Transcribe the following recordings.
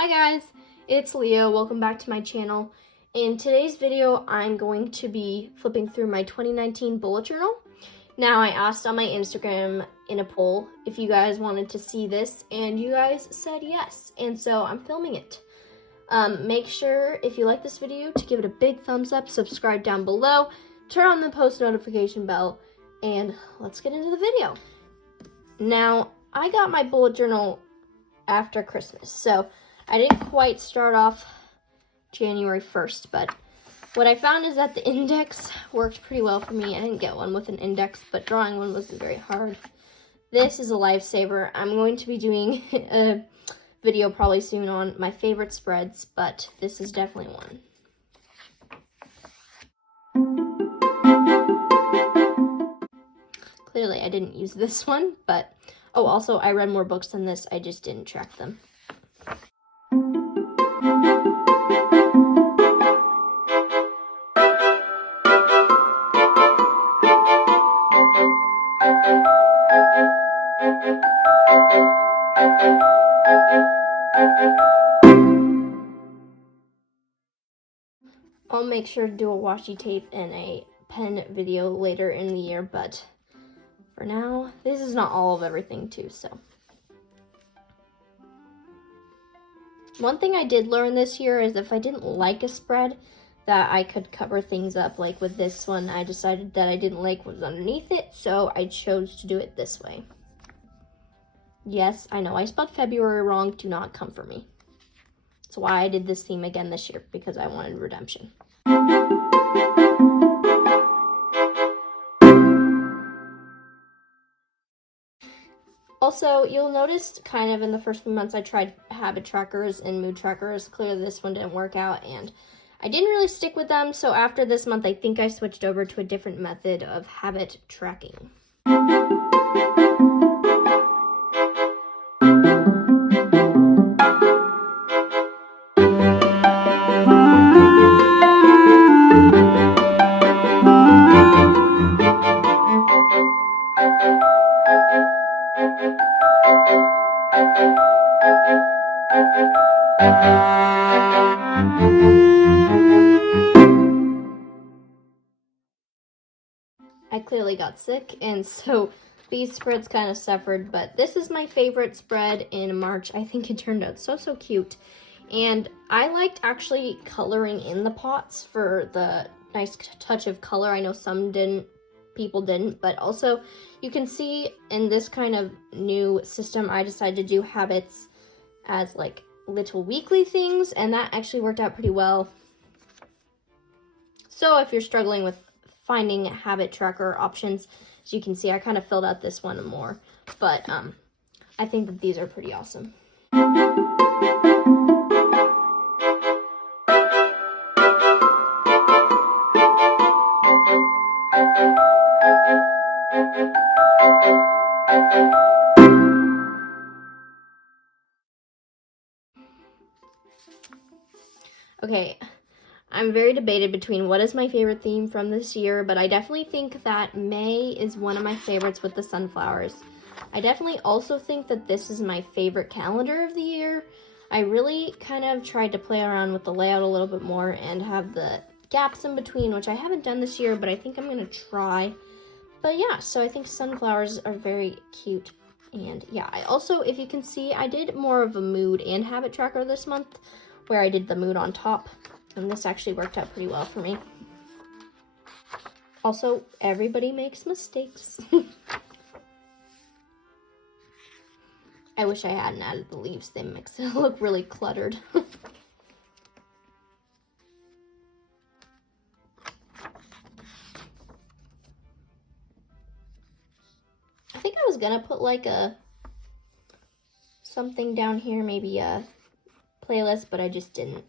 Hi guys, it's Leah. Welcome back to my channel. In today's video, I'm going to be flipping through my 2019 bullet journal. Now, I asked on my Instagram in a poll if you guys wanted to see this, and you guys said yes, and so I'm filming it. Make sure, if you like this video, to give it a big thumbs up, subscribe down below, turn on the post notification bell, and let's get into the video. Now, I got my bullet journal after Christmas, so I didn't quite start off January 1st, but what I found is that the index worked pretty well for me. I didn't get one with an index, but drawing one wasn't very hard. This is a lifesaver. I'm going to be doing a video probably soon on my favorite spreads, but this is definitely one. Clearly, I didn't use this one, but oh, also, I read more books than this. I just didn't track them. I'll make sure to do a washi tape and a pen video later in the year, but for now, this is not all of everything too, so. One thing I did learn this year is if I didn't like a spread, that I could cover things up. Like with this one, I decided that I didn't like what was underneath it, so I chose to do it this way. Yes, I know I spelled February wrong. Do not come for me. That's why I did this theme again this year, because I wanted redemption. Also, you'll notice kind of in the first few months I tried habit trackers and mood trackers. Clearly this one didn't work out, and I didn't really stick with them, so after this month I think I switched over to a different method of habit tracking. I clearly got sick, and so these spreads kind of suffered, but this is my favorite spread in March. I think it turned out so cute, and I liked actually coloring in the pots for the nice touch of color. I know some people didn't, but also you can see in this kind of new system, I decided to do habits as like little weekly things, and that actually worked out pretty well. So if you're struggling with finding habit tracker options, as you can see, I kind of filled out this one more, but I think that these are pretty awesome. Okay, I'm very debated between what is my favorite theme from this year, but I definitely think that May is one of my favorites with the sunflowers. I definitely also think that this is my favorite calendar of the year. I really kind of tried to play around with the layout a little bit more and have the gaps in between, which I haven't done this year, but I think I'm going to try. But yeah, so I think sunflowers are very cute. And yeah, I also, if you can see, I did more of a mood and habit tracker this month, where I did the mood on top. And this actually worked out pretty well for me. Also, everybody makes mistakes. I wish I hadn't added the leaves. They makes it look really cluttered. I think I was gonna put like something down here, maybe a playlist, but I just didn't.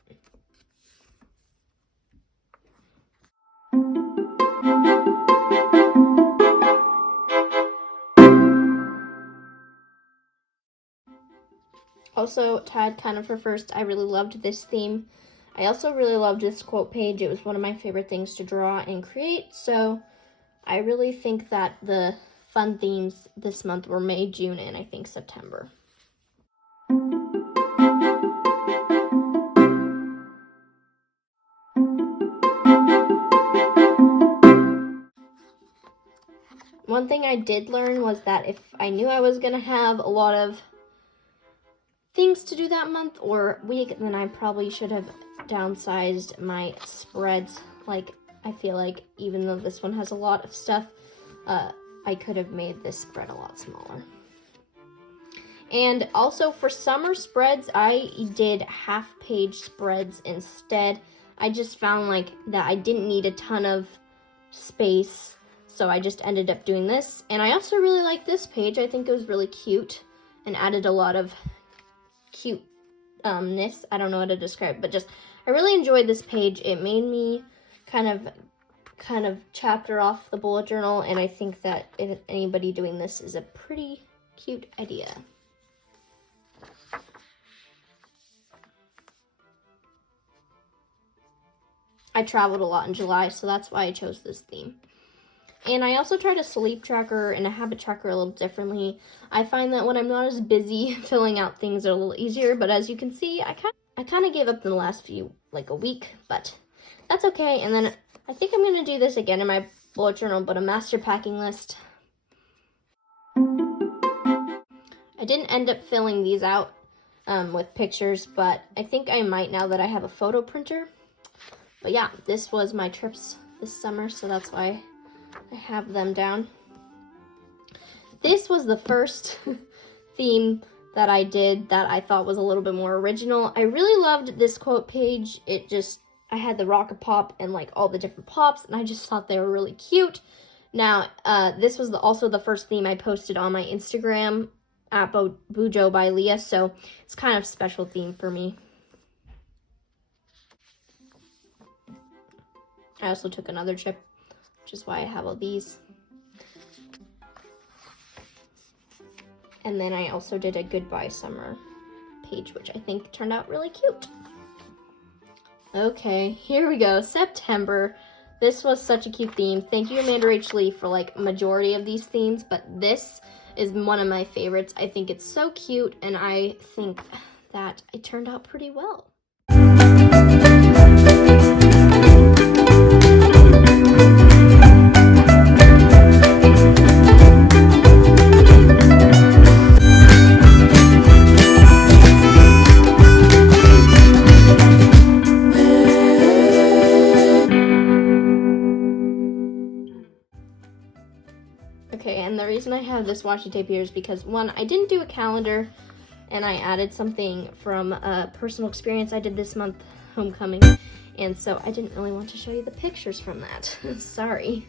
Also, tied kind of for first, I really loved this theme. I also really loved this quote page. It was one of my favorite things to draw and create, so I really think that the fun themes this month were May, June, and I think September. one thing I did learn was that if I knew I was gonna have a lot of things to do that month or week, then I probably should have downsized my spreads. Like, I feel like even though this one has a lot of stuff, I could have made this spread a lot smaller. And also for summer spreads, I did half-page spreads instead. I just found like that I didn't need a ton of space, so I just ended up doing this. And I also really like this page. I think it was really cute and added a lot of cuteness. I don't know how to describe, but just I really enjoyed this page. It made me kind of chapter off the bullet journal, and I think that if anybody doing this is a pretty cute idea. I traveled a lot in July, so that's why I chose this theme. And I also tried a sleep tracker and a habit tracker a little differently. I find that when I'm not as busy, filling out things are a little easier, but as you can see, I kind of gave up in the last few, like a week, but that's okay. And then I think I'm going to do this again in my bullet journal, but a master packing list. I didn't end up filling these out with pictures, but I think I might now that I have a photo printer. But yeah, this was my trips this summer, so that's why I have them down. This was the first theme that I did that I thought was a little bit more original. I really loved this quote page. I had the Rocket Pop and like all the different pops, and I just thought they were really cute. Now, this was also the first theme I posted on my Instagram at Bujo by Leah, so it's kind of a special theme for me. I also took another chip, which is why I have all these. And then I also did a Goodbye Summer page, which I think turned out really cute. Okay, here we go, September. This was such a cute theme. Thank you, Amanda Rach Lee, for like majority of these themes, but this is one of my favorites. I think it's so cute, and I think that it turned out pretty well. Okay, and the reason I have this washi tape here is because, one, I didn't do a calendar, and I added something from a personal experience I did this month, homecoming, and so I didn't really want to show you the pictures from that. Sorry.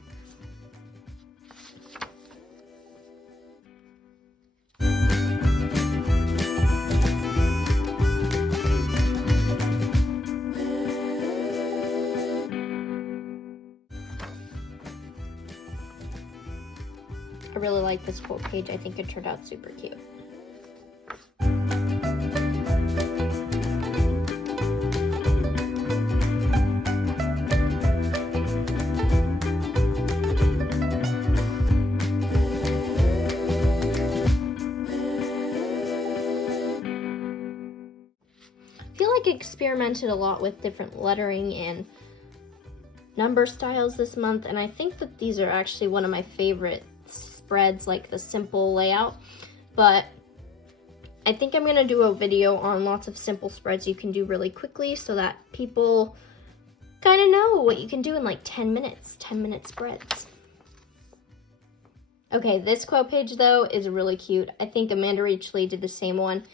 I really like this quote page. I think it turned out super cute. I feel like I experimented a lot with different lettering and number styles this month, and I think that these are actually one of my favorite spreads, like the simple layout. But I think I'm gonna do a video on lots of simple spreads you can do really quickly so that people kind of know what you can do in like 10 minutes, 10-minute spreads. Okay, this quote page though is really cute. I think Amanda Rach Lee did the same one,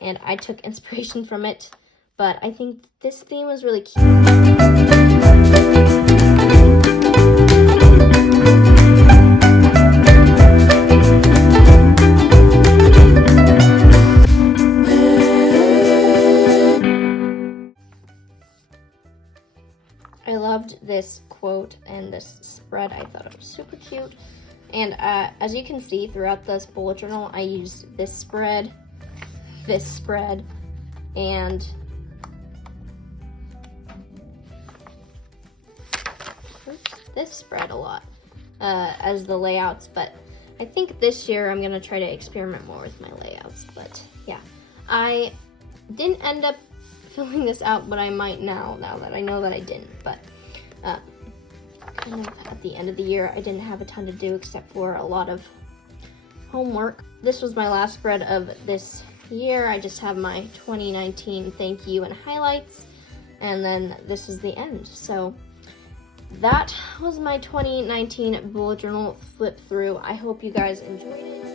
and I took inspiration from it, but I think this theme was really cute. I loved this quote and this spread. I thought it was super cute. And as you can see throughout this bullet journal, I used this spread, and this spread a lot as the layouts. But I think this year I'm gonna try to experiment more with my layouts. But yeah, I didn't end up filling this out, but I might now that I know that I didn't. But kind of at the end of the year. I didn't have a ton to do except for a lot of homework. This was my last spread of this year. I just have my 2019 thank you and highlights, and then this is the end. So that was my 2019 bullet journal flip through. I hope you guys enjoyed it.